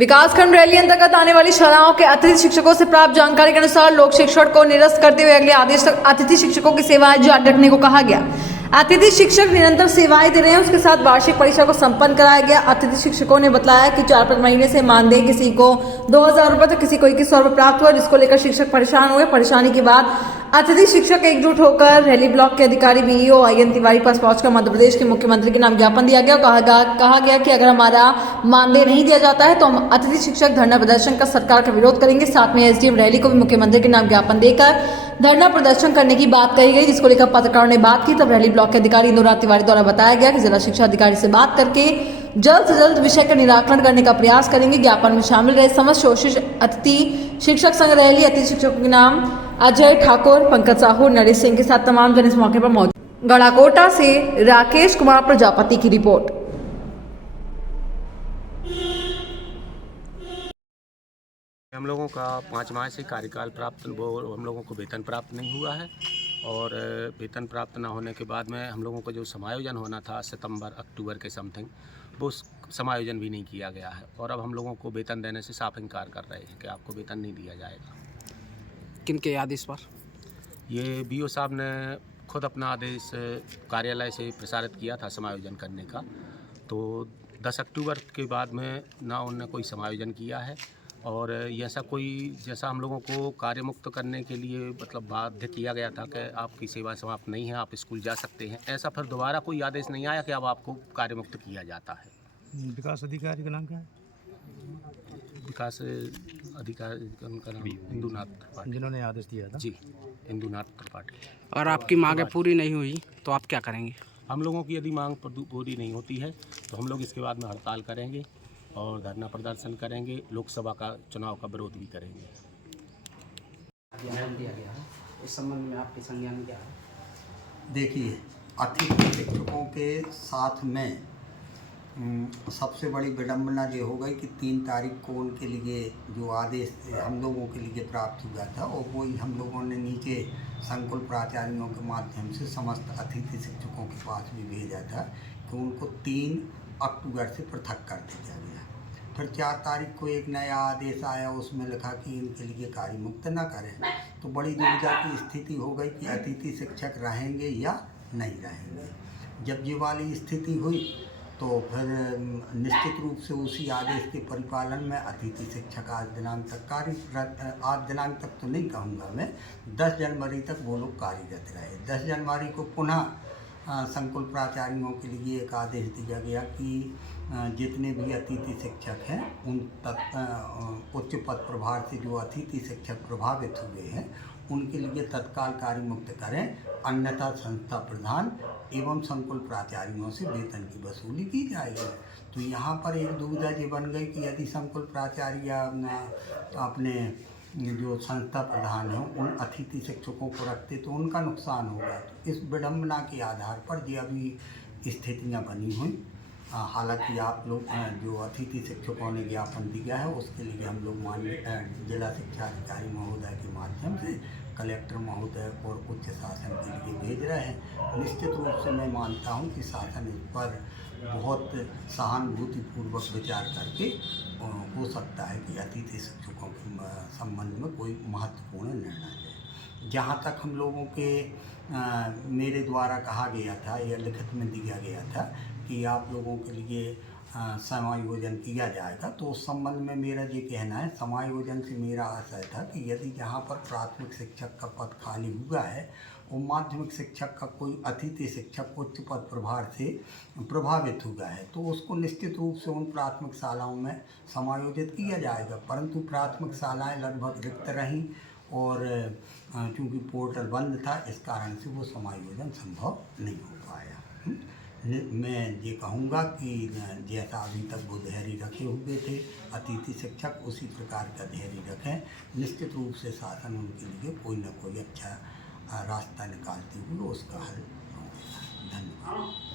विकासखंड रैली अंतर्गत आने वाली शालाओं के अतिथि शिक्षकों से प्राप्त जानकारी के अनुसार लोक शिक्षण को निरस्त करते हुए अगले आदेश तक अतिथि शिक्षकों की सेवाएं जारी रखने को कहा गया। अतिथि शिक्षक निरंतर सेवाएं दे रहे हैं, उसके साथ वार्षिक परीक्षा को संपन्न कराया गया। अतिथि शिक्षकों ने बताया कि 4 महीने से मानदेय किसी को 2000 रुपए तो किसी को 2100 रुपए प्राप्त हुआ, जिसको लेकर शिक्षक परेशान हुए। परेशानी के बाद अतिथि शिक्षक एकजुट होकर रैली ब्लॉक के अधिकारी बीईओ आईएन तिवारी पास पहुंचकर मध्य प्रदेश के मुख्यमंत्री के नाम ज्ञापन दिया गया। कहा गया कि अगर हमारा मानदेय नहीं दिया जाता है तो हम अतिथि शिक्षक धरना प्रदर्शन कर सरकार का विरोध करेंगे। साथ में एसडीएम रैली को भी मुख्यमंत्री के नाम ज्ञापन देकर धरना प्रदर्शन करने की बात कही गई, जिसको लेकर पत्रकारों ने बात की। तब रैली ब्लॉक के अधिकारी इंदुराज तिवारी द्वारा बताया गया कि जिला शिक्षा अधिकारी से बात करके जल्द से जल्द विषय का निराकरण करने का प्रयास करेंगे। ज्ञापन में शामिल रहे समस्त शोषित अतिथि शिक्षक संघ रैली अतिथि शिक्षकों के नाम अजय ठाकुर, पंकज साहू, नरेश सिंह के साथ तमाम जन इस मौके पर मौजूद। गढ़ाकोटा से राकेश कुमार प्रजापति की रिपोर्ट। हम लोगों का 5 माह से कार्यकाल प्राप्त वो हम लोगों को वेतन प्राप्त नहीं हुआ है और वेतन प्राप्त न होने के बाद में हम लोगों को जो समायोजन होना था सितंबर अक्टूबर के समथिंग, वो समायोजन भी नहीं किया गया है और अब हम लोगों को वेतन देने से साफ इनकार कर रहे हैं कि आपको वेतन नहीं दिया जाएगा। किनके आदेश पर? ये बीओ साहब ने खुद अपना आदेश कार्यालय से प्रसारित किया था समायोजन करने का, तो 10 अक्टूबर के बाद में ना उन्होंने कोई समायोजन किया है और जैसा हम लोगों को कार्य मुक्त करने के लिए मतलब बाध्य किया गया था कि आपकी सेवा समाप्त नहीं है, आप स्कूल जा सकते हैं, ऐसा फिर दोबारा कोई आदेश नहीं आया कि अब आपको कार्य मुक्त किया जाता है। विकास अधिकारी का नाम क्या है? विकास अधिकारी उनका नाम इंदुनाथ त्रिपाठी, जिन्होंने आदेश दिया था। जी, इंदुनाथ त्रिपाठी। और आपकी मांगें पूरी नहीं हुई तो आप क्या करेंगे? हम लोगों की यदि मांग पूरी नहीं होती है तो हम लोग इसके बाद में हड़ताल करेंगे और धरना प्रदर्शन करेंगे, लोकसभा का चुनाव का विरोध भी करेंगे। ज्ञापन दिया गया है, इस संबंध में आपके संज्ञान क्या है? देखिए, अतिथि शिक्षकों के साथ में सबसे बड़ी विडम्बना ये हो गई कि 3 तारीख को उनके लिए जो आदेश हम लोगों के लिए प्राप्त हुआ था और वही हम लोगों ने नीचे संकुल प्राचार्यों के माध्यम से समस्त अतिथि शिक्षकों के पास भी भेजा था कि उनको 3 अक्टूबर से पृथक कर दिया गया। फिर 4 तारीख को एक नया आदेश आया, उसमें लिखा कि इनके लिए कार्य मुक्त न करें, तो बड़ी दुविधा की स्थिति हो गई कि अतिथि शिक्षक रहेंगे या नहीं रहेंगे। जब ये वाली स्थिति हुई तो फिर निश्चित रूप से उसी आदेश के परिपालन में अतिथि शिक्षक आज दिनांक तक तो नहीं कहूँगा मैं, 10 जनवरी तक वो लोग कार्यरत रहे। 10 जनवरी को पुनः संकुल प्राचार्यों के लिए एक आदेश दिया गया कि जितने भी अतिथि शिक्षक हैं उन उच्च पद प्रभार से जो अतिथि शिक्षक प्रभावित हुए हैं उनके लिए तत्काल कार्य मुक्त करें, अन्यथा संस्था प्रधान एवं संकुल प्राचार्यों से वेतन की वसूली की जाएगी। तो यहाँ पर एक दुविधा ये बन गई कि यदि संकुल प्राचार्य अपने जो संस्था प्रधान हैं उन अतिथि शिक्षकों को रखते तो उनका नुकसान होगा। तो इस विडम्बना के आधार पर ये अभी स्थितियाँ बनी हुई। हालांकि आप लोग जो अतिथि शिक्षकों ने ज्ञापन दिया है उसके लिए हम लोग माननीय जिला शिक्षा अधिकारी महोदय के माध्यम से कलेक्टर महोदय और उच्च शासन के लिए भेज रहे हैं। निश्चित रूप से मैं मानता हूं कि शासन इस पर बहुत सहानुभूतिपूर्वक विचार करके हो सकता है कि अतिथि शिक्षकों के संबंध में कोई महत्वपूर्ण निर्णय ले। जहाँ तक हम लोगों के मेरे द्वारा कहा गया था या लिखित में दिया गया था कि आप लोगों के लिए समायोजन किया जाएगा, तो उस संबंध में मेरा ये कहना है, समायोजन से मेरा आशय था कि यदि यहाँ पर प्राथमिक शिक्षक का पद खाली हुआ है और माध्यमिक शिक्षक का कोई अतिथि शिक्षक उच्च पद प्रभार से प्रभावित हुआ है तो उसको निश्चित रूप से उन प्राथमिक शालाओं में समायोजित किया जाएगा। परंतु प्राथमिक शालाएँ लगभग रिक्त रहीं और चूँकि पोर्टल बंद था इस कारण से वो समायोजन संभव नहीं हो पाया। मैं ये कहूँगा कि जैसा अभी तक वो धैर्य रखे हुए थे अतिथि शिक्षक उसी प्रकार का धैर्य रखें। निश्चित रूप से शासन उनके लिए कोई न कोई अच्छा रास्ता निकालते हुए उसका हल होगा। धन्यवाद।